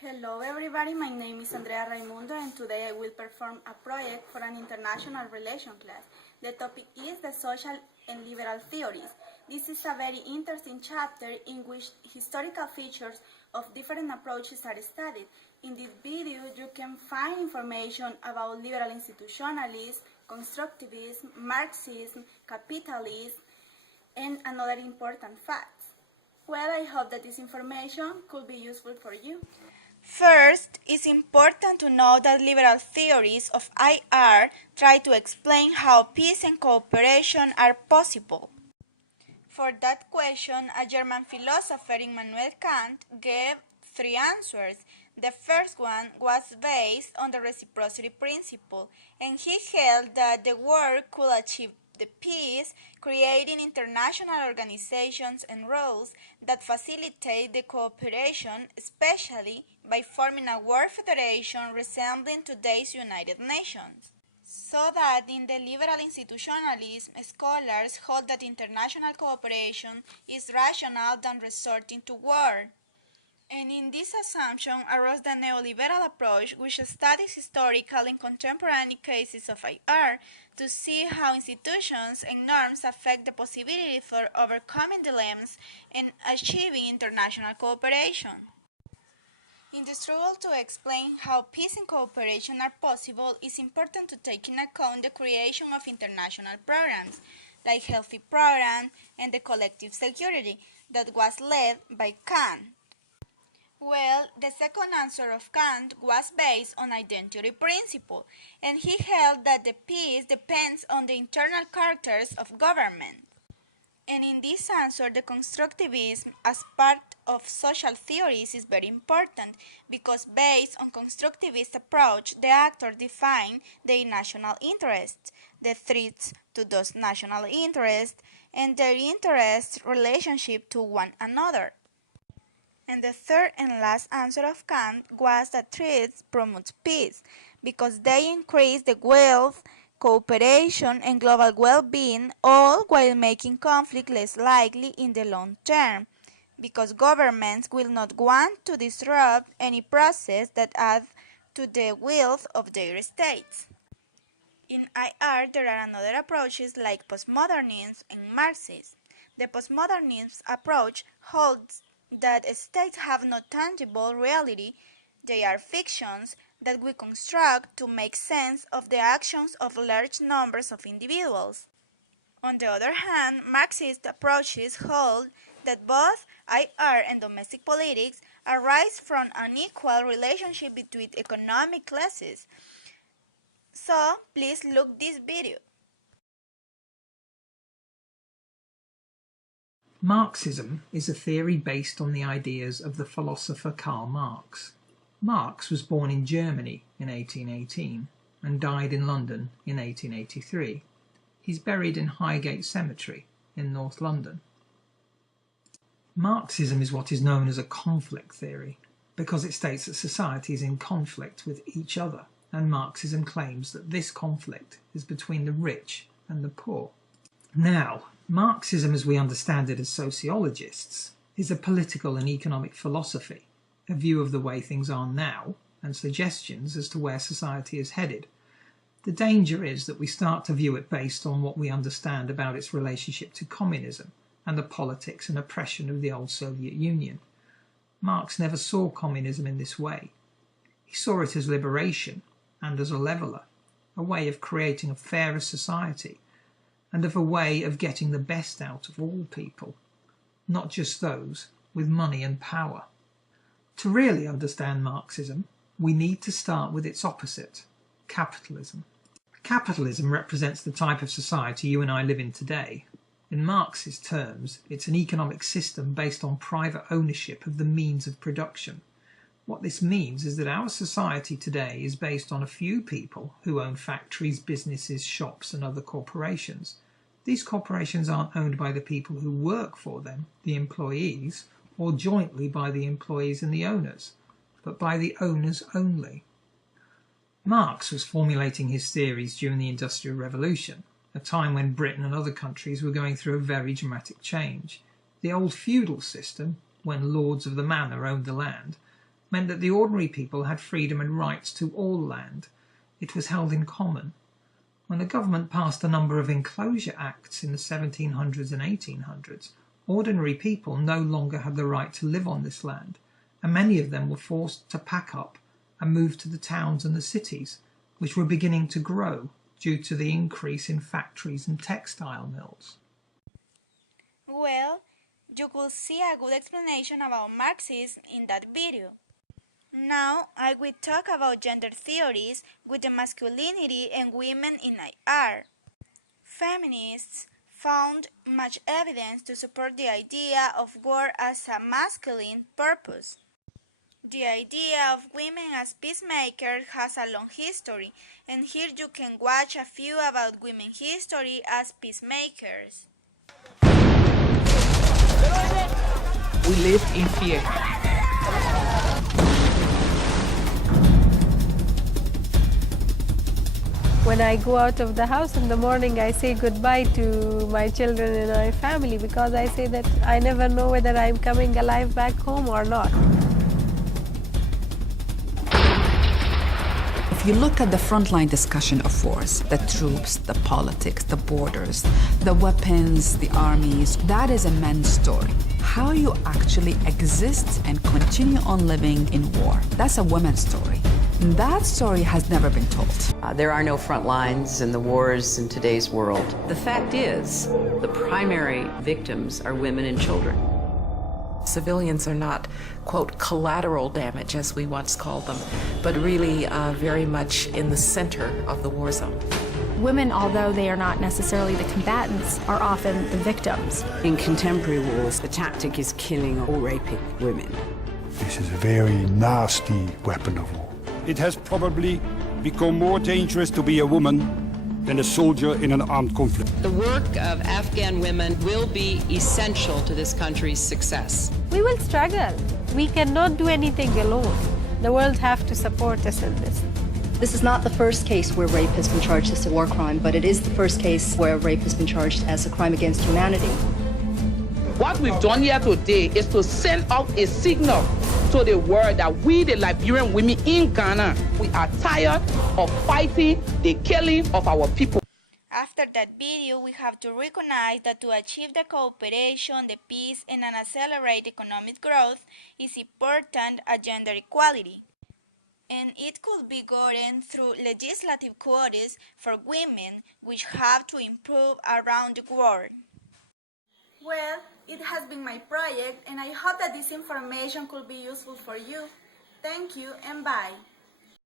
Hello everybody, my name is Andrea Raimundo and today I will perform a project for an international relation class. The topic is the social and liberal theories. This is a very interesting chapter in which historical features of different approaches are studied. In this video you can find information about liberal institutionalism, constructivism, Marxism, capitalism, and another important facts. Well, I hope that this information could be useful for you. First, it's important to know that liberal theories of IR try to explain how peace and cooperation are possible. For that question, a German philosopher, Immanuel Kant, gave three answers. The first one was based on the reciprocity principle, and he held that the world could achieve the peace, creating international organizations and rules that facilitate the cooperation, especially by forming a world federation resembling today's United Nations. So that in the liberal institutionalism, scholars hold that international cooperation is rational than resorting to war. And in this assumption arose the neoliberal approach, which studies historical and contemporary cases of IR to see how institutions and norms affect the possibility for overcoming dilemmas and achieving international cooperation. In the struggle to explain how peace and cooperation are possible, it's important to take in account the creation of international programs, like Healthy Program and the Collective Security, that was led by Kant. Well, the second answer of Kant was based on identity principle, and he held that the peace depends on the internal characters of government. And in this answer, the constructivism as part of social theories is very important because based on constructivist approach, the actor define their national interests, the threats to those national interests, and their interest relationship to one another. And the third and last answer of Kant was that threats promote peace because they increase the wealth, cooperation, and global well-being, all while making conflict less likely in the long term, because governments will not want to disrupt any process that adds to the wealth of their states. In IR, there are another approaches like postmodernism and Marxism. The postmodernist approach holds that states have no tangible reality, they are fictions that we construct to make sense of the actions of large numbers of individuals. On the other hand, Marxist approaches hold that both IR and domestic politics arise from an equal relationship between economic classes. So, please look this video. Marxism is a theory based on the ideas of the philosopher Karl Marx. Marx was born in Germany in 1818 and died in London in 1883. He's buried in Highgate Cemetery in North London. Marxism is what is known as a conflict theory because it states that society is in conflict with each other, and Marxism claims that this conflict is between the rich and the poor. Now, Marxism, as we understand it as sociologists, is a political and economic philosophy, a view of the way things are now, and suggestions as to where society is headed. The danger is that we start to view it based on what we understand about its relationship to communism and the politics and oppression of the old Soviet Union. Marx never saw communism in this way. He saw it as liberation and as a leveller, a way of creating a fairer society, and of a way of getting the best out of all people, not just those with money and power. To really understand Marxism, we need to start with its opposite, capitalism. Capitalism represents the type of society you and I live in today. In Marx's terms, it's an economic system based on private ownership of the means of production. What this means is that our society today is based on a few people who own factories, businesses, shops and other corporations. These corporations aren't owned by the people who work for them, the employees, or jointly by the employees and the owners, but by the owners only. Marx was formulating his theories during the Industrial Revolution, a time when Britain and other countries were going through a very dramatic change. The old feudal system, when lords of the manor owned the land, meant that the ordinary people had freedom and rights to all land. It was held in common. When the government passed a number of enclosure acts in the 1700s and 1800s, ordinary people no longer had the right to live on this land, and many of them were forced to pack up and move to the towns and the cities, which were beginning to grow due to the increase in factories and textile mills. Well, you could see a good explanation about Marxism in that video. Now I will talk about gender theories with the masculinity and women in IR. Feminists found much evidence to support the idea of war as a masculine purpose. The idea of women as peacemakers has a long history, and here you can watch a few about women's history as peacemakers. We live in fear. When I go out of the house in the morning, I say goodbye to my children and my family because I say that I never know whether I'm coming alive back home or not. If you look at the frontline discussion of wars, the troops, the politics, the borders, the weapons, the armies, that is a man's story. How you actually exist and continue on living in war, that's a woman's story. That story has never been told. There are no front lines in the wars in today's world. The fact is, the primary victims are women and children. Civilians are not, quote, collateral damage, as we once called them, but really very much in the center of the war zone. Women, although they are not necessarily the combatants, are often the victims. In contemporary wars, the tactic is killing or raping women. This is a very nasty weapon of war. It has probably become more dangerous to be a woman than a soldier in an armed conflict. The work of Afghan women will be essential to this country's success. We will struggle. We cannot do anything alone. The world have to support us in this. This is not the first case where rape has been charged as a war crime, but it is the first case where rape has been charged as a crime against humanity. What we've done here today is to send out a signal to the world that we, the Liberian women in Ghana, we are tired of fighting the killing of our people. After that video, we have to recognize that to achieve the cooperation, the peace, and an accelerated economic growth is important a gender equality. And it could be gotten through legislative quotas for women, which have to improve around the world. Well, it has been my project, and I hope that this information could be useful for you. Thank you and bye.